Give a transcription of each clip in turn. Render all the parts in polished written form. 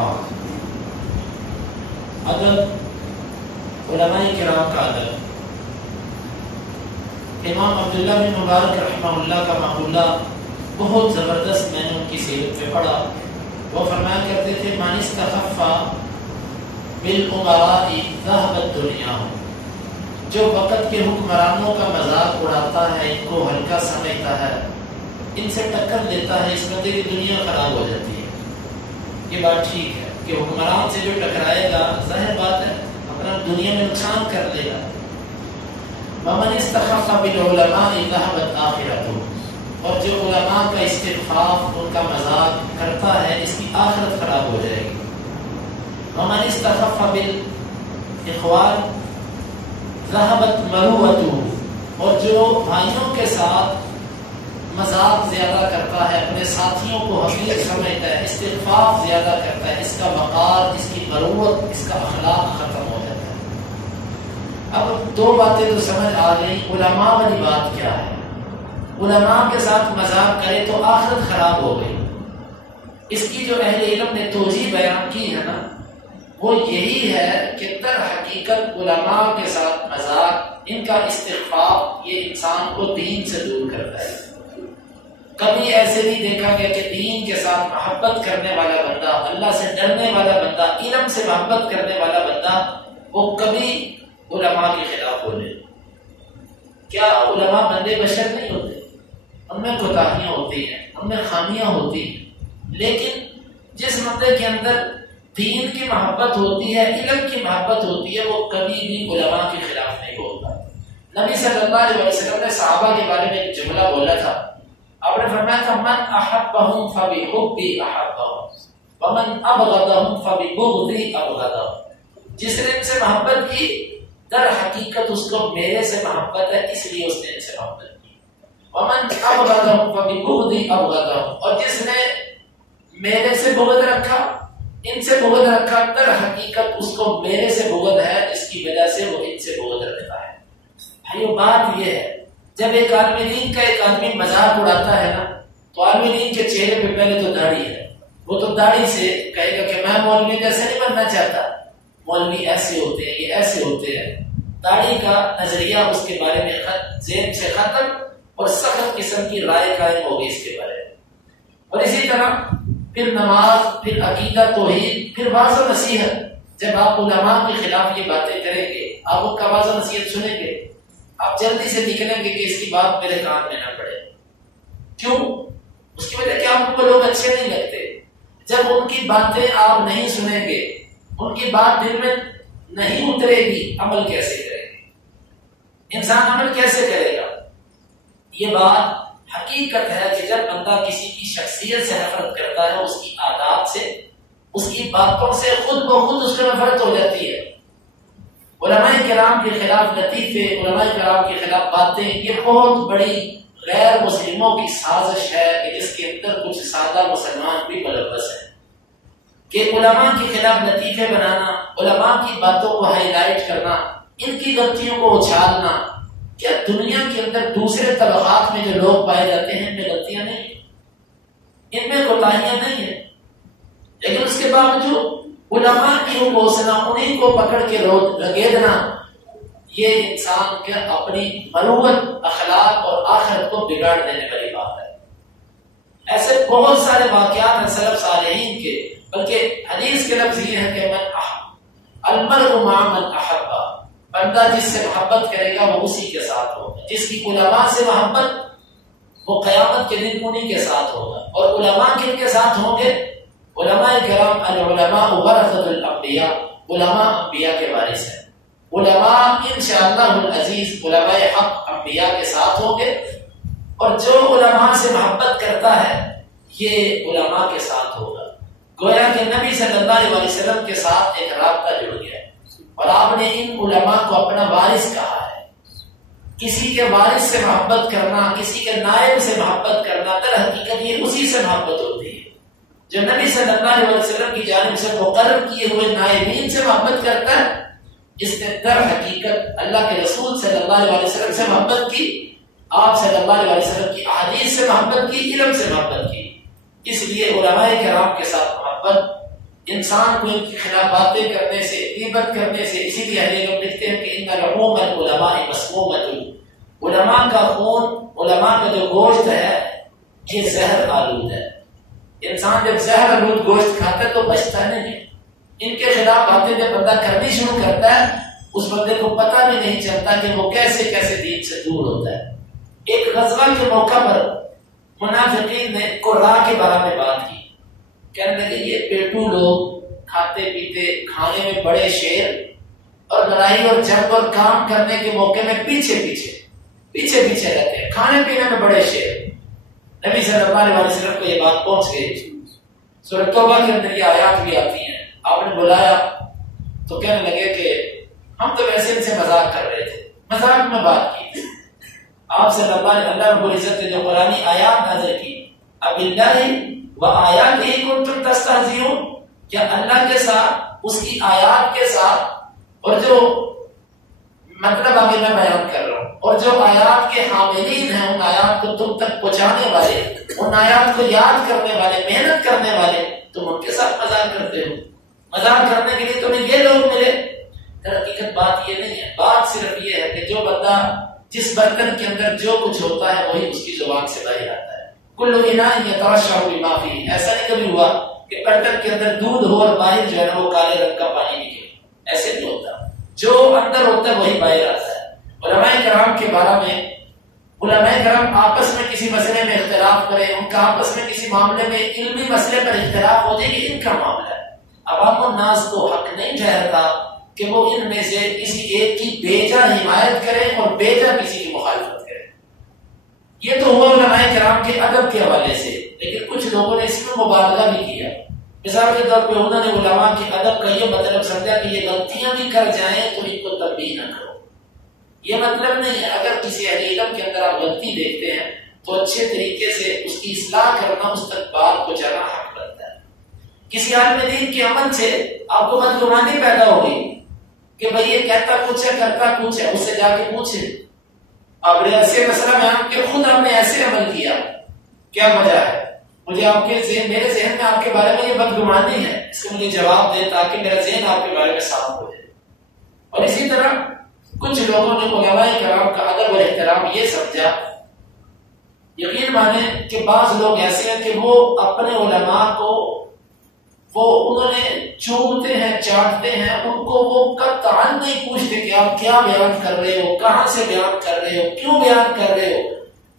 ہاں ادب، علماء کرام کا ادب. امام عبداللہ بن مبارک رحمہ اللہ کا مقولہ بہت زبردست، میں نے ان کی سیرت میں پڑھا. وہ فرمایا کرتے تھے من استخف بالامراء ذهبت دنیاہ، جو وقت کے حکمرانوں کا مذاق اڑاتا ہے، ان کو ہلکا سمجھتا ہے، ان سے ٹکر لیتا ہے، اس بندے کی دنیا خراب ہو جاتی ہے. یہ بات ٹھیک ہے کہ حکمران سے جو ٹکرائے گا ظاہر بات ہے اپنا دنیا میں نقصان کر لے گا. ومن استخف بالعلماء ذهبت آخرته، اور جو علماء کا استخفاف، ان کا مذاق کرتا ہے، اس کی آخرت خراب ہو جائے گی. ومن استخف بالاخوان ذهبت مروءته، اور جو بھائیوں کے ساتھ مذاق زیادہ کرتا ہے، اپنے ساتھیوں کو حقیر سمجھتا ہے، استخفاف زیادہ کرتا ہے، اس کا وقار، اس کی مروت، اس کا اخلاق ختم ہو جاتا ہے. اب دو باتیں تو سمجھ آ گئی. علماء والی بات کیا ہے؟ علماء کے ساتھ مذاق کرے تو آخرت خراب ہو گئی. اس کی جو اہل علم نے توجیہ بیان کی ہے نا، وہ یہی ہے کہ در حقیقت علماء کے ساتھ مذاق، ان کا استخفاف، یہ انسان کو دین سے دور کرتا ہے. کبھی ایسے نہیں دیکھا گیا کہ دین کے ساتھ محبت کرنے والا بندہ، اللہ سے ڈرنے والا بندہ، علم سے محبت کرنے والا بندہ، وہ کبھی علماء کے خلاف بولے. کیا علماء بندے بشر نہیں ہوتے؟ ان میں کوتاہیاں ہوتی ہیں، ان میں خامیاں ہوتی ہیں، لیکن جس بندے کے اندر دین کی محبت ہوتی ہے، علم کی محبت ہوتی ہے، وہ کبھی بھی علماء کے خلاف نہیں بولتا. نبی صلی اللہ علیہ وسلم نے صحابہ کے بارے میں ایک جملہ بولا تھا. آپ نے فرمایا تھا من احبهم فبحبی احبهم ومن ابغضهم فببغضی ابغضهم، جس نے ان سے محبت کی در حقیقت اس کو میرے سے محبت ہے، اس لیے اس نے ان سے محبت کی. ومن ابغضهم فببغضی ابغضهم، اور جس نے میرے سے بغض رکھا، ان سے بغض رکھا، در حقیقت اس کو میرے سے بغض ہے، اس کی وجہ سے وہ ان سے بغض رکھتا ہے. بھائیو بات یہ ہے، جب ایک آدمی دین کا ایک آدمی مذاق اڑاتا ہے نا، تو آدمی دین کے چہرے پہ پہلے تو داڑھی ہے، وہ تو داڑھی سے کہے گا کہ میں مولوی جیسے نہیں بننا چاہتا، مولوی ایسے ہوتے ہیں، یہ ایسے ہوتے ہیں. داڑھی کا نظریہ اس کے بارے میں ذہن سے ختم، اور سخت قسم کی رائے قائم ہوگی اس کے بارے میں. اور اسی طرح پھر نماز، پھر عقیدہ توحید، پھر واضح نصیحت. جب آپ علماء کے خلاف یہ باتیں کریں گے، آپ ان کا واضح نصیحت سنیں گے، آپ جلدی سے نکلیں گے کہ اس کی بات میرے کان میں نہ پڑے. کیوں؟ اس کی وجہ کہ آپ کو لوگ اچھے نہیں لگتے. جب ان کی باتیں آپ نہیں سنیں گے، ان کی بات دل میں نہیں اترے گی، عمل کیسے کریں گے؟ انسان عمل کیسے کرے گا؟ یہ بات حقیقت ہے کہ جب بندہ کسی کی شخصیت سے نفرت کرتا ہے، اس کی عادات سے، اس کی باتوں سے، خود بخود اس کو نفرت ہو جاتی ہے. علماء کرام کے خلاف لطیفے، علماء کرام کے خلاف باتیں، یہ بہت بڑی غیر مسلموں کی سازش ہے کہ جس کے اندر کچھ سادہ مسلمان بھی ملوث ہیں. کہ علماء کے خلاف لطیفے بنانا، علماء کی باتوں کو ہائی لائٹ کرنا، ان کی غلطیوں کو اچھالنا. کیا دنیا کے اندر دوسرے طبقات میں جو لوگ پائے جاتے ہیں ان میں غلطیاں نہیں ہیں، ان میں کوتاہیاں نہیں ہیں، لیکن اس کے باوجود علماء کی حوصلہ انہیں کو پکڑ کے رگیدنا، یہ انسان کے اپنی مروت، اخلاق اور آخرت کو بگاڑ دینے والی بات ہے. ایسے بہت سارے واقعات ہیں سلف صالحین کے، بلکہ حدیث کے لفظ یہ ہے کہ من المرء مع من احب، بندہ جس سے محبت کرے گا وہ اسی کے ساتھ ہوگا. جس کی علماء سے محبت، وہ قیامت کے دن انہی کے ساتھ ہوگا. اور علماء کن کے ساتھ ہوں گے؟ علماء کرام، العلماء ورثۃ الانبیاء، علماء انبیاء کے وارث ہیں. علماء انشاءاللہ العزیز علماء حق انبیاء کے ساتھ ہوں گے، اور جو علماء سے محبت کرتا ہے یہ علماء کے ساتھ ہوگا. گویا کہ نبی صلی اللہ علیہ وسلم کے ساتھ ایک رابطہ جڑ گیا ہے، اور آپ نے ان علماء کو اپنا وارث کہا ہے. کسی کے وارث سے محبت کرنا، کسی کے نائب سے محبت کرنا، در حقیقت یہ اسی سے محبت ہوتی ہے جو نبی صلی اللہ علیہ وسلم کی جانب سے مقرر کیے ہوئے نائبین سے محبت کرتا ہے. اس نے در حقیقت اللہ کے رسول صلی اللہ علیہ وسلم سے محبت کی، آپ صلی اللہ علیہ وسلم کی احادیث سے محبت کی، علم سے محبت کی. اس لیے علماء کرام کے ساتھ محبت انسان کو ان کے خلاف باتیں کرنے سے، غیبت کرنے سے، اسی لیے اہل علم لکھتے ہیں کہ ان لحوم العلماء مسمومۃ، علماء کا خون، علماء کا جو گوشت ہے یہ زہر آلود ہے۔ انسان جب زہر آلود گوشت کھاتا ہے تو بچتا نہیں۔ ان کے خلاف باتیں جب بندہ کرنی شروع کرتا ہے اس بندے کو پتہ بھی نہیں چلتا کہ وہ کیسے کیسے دین سے دور ہوتا ہے۔ ایک غزوہ کے موقع پر منافقین نے قرا کے بارے میں بات کی، کہنے لگے یہ پیٹو لوگ کھاتے پیتے، کھانے میں بڑے شیر، اور لڑائی اور جنگ اور کام کرنے کے موقع میں پیچھے رہتے ہیں، کھانے پینے میں بڑے شیر۔ نبی صلی اللہ علیہ وسلم کو یہ بات پہنچ گئی۔ سورۃ توبہ کے اندر یہ آیات بھی آتی ہیں۔ آپ نے بلایا تو کہنے لگے کہ ہم تو ویسے ان سے مذاق کر رہے تھے، مذاق میں بات کی۔ آپ صلی اللہ رب العزت نے جو قرآنی آیات نازل کی، اب اللہ و آیات ہی کنتم تستہزئون، کیا اللہ کے ساتھ، اس کی آیات کے ساتھ، اور جو مطلب آگے میں بیان کر رہا ہوں، اور جو آیات کے حاملین ہیں، ان آیات کو تم تک پہنچانے والے، ان آیات کو یاد کرنے والے، محنت کرنے والے، تم ان کے ساتھ مذاق کرتے ہو۔ مذاق کرنے کے لیے تمہیں یہ لوگ ملے۔ در حقیقت بات یہ نہیں ہے، بات صرف یہ ہے کہ جو بندہ، جس برتن کے اندر جو کچھ ہوتا ہے وہی اس کی زبان سے باہر آتا ہے۔ کل اناء یترشح بما فیہ، ایسا نہیں کبھی ہوا کہ برتن کے اندر دودھ ہو اور باہر جو ہے نا وہ کالے رنگ کا پانی نکلے، ایسے نہیں ہوتا۔ جو اندر ہوتا ہے وہی باہر آتا ہے۔ علماء کرام کے بارے میں، علماء کرام آپس میں کسی مسئلے میں اختلاف کریں، ان کا آپس میں کسی معاملے میں علمی مسئلے پر اختلاف ہو جائے، یہ ان کا معاملہ ہے۔ عوام الناس کو حق نہیں ٹھہرتا کہ وہ ان میں سے کسی ایک کی بیجا حمایت کرے اور بیجا کسی کی مخالفت کرے۔ یہ تو ہوا علماء کرام کے ادب کے حوالے سے، لیکن کچھ لوگوں نے اس میں مبالغہ بھی کیا۔ مثال کے طور پہ انہوں نے علماء کے ادب کا یہ مطلب سمجھا کہ یہ غلطیاں بھی کر جائیں تو ان کو تنبیہ نہ کرو۔ یہ مطلب نہیں ہے، اگر کسی اہل علم کے اندر آپ غلطی دیکھتے ہیں تو اچھے طریقے سے اس کی اصلاح کرنا، اس تک بات پہنچانا حق بنتا ہے۔ کسی عالم دین کے عمل سے آپ کو بدگمانی پیدا ہوگی کہ بھئی یہ کہتا کچھ ہے کرتا کچھ ہے، اس سے جا کے پوچھیں آپ نے ایسے مسئلہ بیان کہ خود آپ نے ایسے عمل کیا، کیا وجہ ہے؟ مجھے آپ کے ذہن، میرے ذہن میں آپ کے بارے میں یہ بدگمانی ہے، اس کو مجھے جواب دیں تاکہ میرا ذہن آپ کے بارے میں صاف ہو جائے۔ اور اسی طرح کچھ لوگوں نے علماء کرام کا ادب اور احترام یہ سمجھا، یقین مانیں کہ بعض لوگ ایسے ہیں کہ وہ اپنے علماء کو انہوں نے چومتے ہیں، چاٹتے ہیں، ان کو وہ قطعاً نہیں پوچھتے کہ آپ کیا بیان کر رہے ہو، کہاں سے بیان کر رہے ہو، کیوں بیان کر رہے ہو،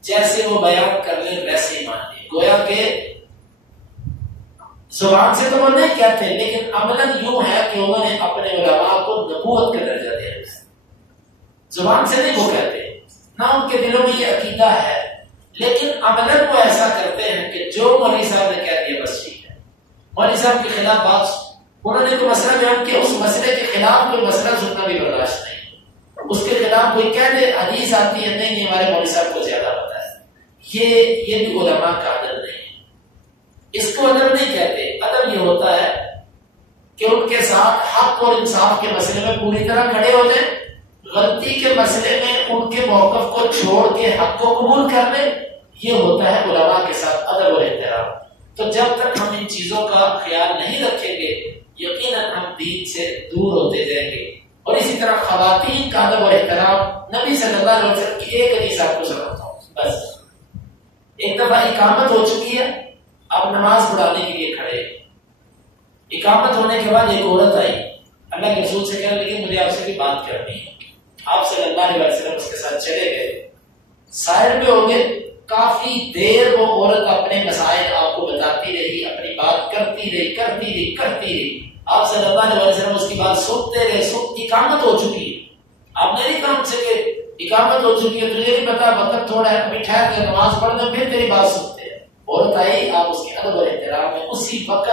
جیسے وہ بیان کر لیں ویسے ہی مان لیں۔ گویا کہ زبان سے تو وہ نہیں کہتے، لیکن عملاً یوں ہے کہ انہوں نے اپنے علماء کو نبوت کا درجہ دیا۔ زبان سے نہیں وہ کہتے، نہ ان کے دلوں میں یہ عقیدہ ہے، لیکن عملاً وہ ایسا کرتے ہیں کہ جو مولوی صاحب نے کہہ دیا بس ٹھیک ہے۔ مولوی صاحب کے خلاف بات، انہوں نے کوئی مسئلہ بیان کیا، اس مسئلے کے خلاف کوئی مسئلہ سننا بھی برداشت نہیں، اس کے خلاف کوئی کہہ دے حدیث آتی ہے، نہیں ہمارے مولوی صاحب کو زیادہ پتہ ہے۔ یہ بھی علماء کا ادب نہیں ہے، اس کو ادب نہیں کہتے۔ ادب یہ ہوتا ہے کہ ان کے ساتھ حق اور انصاف کے مسئلے میں پوری طرح کھڑے ہو جائیں، غلطی کے مسئلے میں ان کے موقف کو چھوڑ کے حق کو قبول کر لیں، یہ ہوتا ہے علماء کے ساتھ ادب اور احترام۔ تو جب تک ہم ان چیزوں کا خیال نہیں رکھیں گے، یقیناً ہم دین سے دور ہوتے جائیں گے۔ اور اسی طرح خواتین کا ادب اور احترام، نبی صلی اللہ علیہ وسلم کی ایک حدیث آپ کو سناتا ہوں۔ بس ایک دفعہ اقامت ہو چکی ہے، آپ نماز پڑھانے کے لیے کھڑے، اقامت ہونے کے بعد ایک عورت آئی، اللہ کے رسول سے کہنے لگی مجھے آپ سے بھی بات کرنی ہے۔ آپ صلی اللہ علیہ وسلم اس کے ساتھ چلے گئے، سائر میں ہو گئے، کافی دیر وہ عورت اپنے مسائل آپ کو بتاتی رہی، اپنی بات کرتی رہی۔ آپ صلی اللہ علیہ وسلم اس کی بات سنتے رہے۔ اقامت ہو چکی ہے، آپ نے نہیں کہا ان سے کہ اقامت ہو چکی ہے تجھے نہیں پتا، وقت تھوڑا ہے، ابھی ٹھہر کے نماز پڑھ لیں پھر تیری بات سنتے ہیں۔ عورت آئی، آپ اس کے ادب اور احترام میں اسی وقت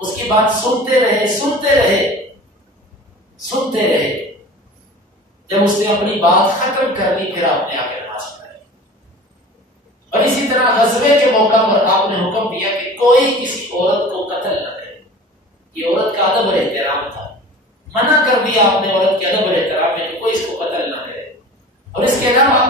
اس کی بات سنتے رہے۔ جب اس نے اپنی بات ختم کر لی پھر آپ نے آ کے نماز پڑھائی۔ اور اسی طرح غزوے کے موقع پر آپ نے حکم دیا کہ کوئی کسی عورت کو قتل نہ کرے، یہ عورت کا ادب اور احترام تھا۔ منع کر دیا آپ نے عورت کے ادب اور احترام میں کہ کوئی اس کو قتل نہ کرے۔ اور اس کے علاوہ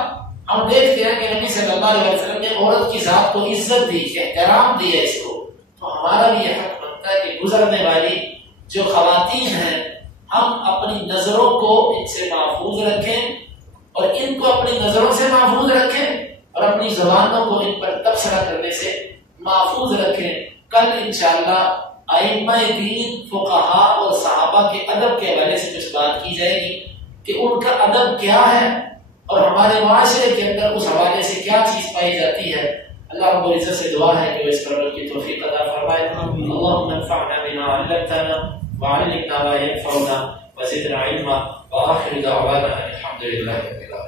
ہم دیکھتے ہیں کہ نبی صلی اللہ علیہ وسلم نے عورت کی ذات کو عزت دی، احترام دیا اس کو، تو ہمارا بھی یہ حق بنتا ہے کہ گزرنے والی جو خواتین ہیں ہم اپنی نظروں کو ان سے محفوظ رکھیں اور ان کو اپنی نظروں سے محفوظ رکھیں اور اپنی زبانوں کو ان پر تبصرہ کرنے سے محفوظ رکھیں. کل انشاءاللہ ائمہ دین فقہاء اور صحابہ کے ادب کے حوالے سے کچھ بات کی جائے گی کہ ان کا ادب کیا ہے اور ہمارے معاشرے کے اندر اس حوالے سے کیا چیز پائی جاتی ہے. اللہ رب العزت سے دعا ہے کہ وہ اس پر عمل کی توفیق عطا فرمائے. اللهم انفعنا بما علمتنا وعلمنا ما ينفعنا وزدنا علما واخر دعوانا الحمد لله رب العالمين.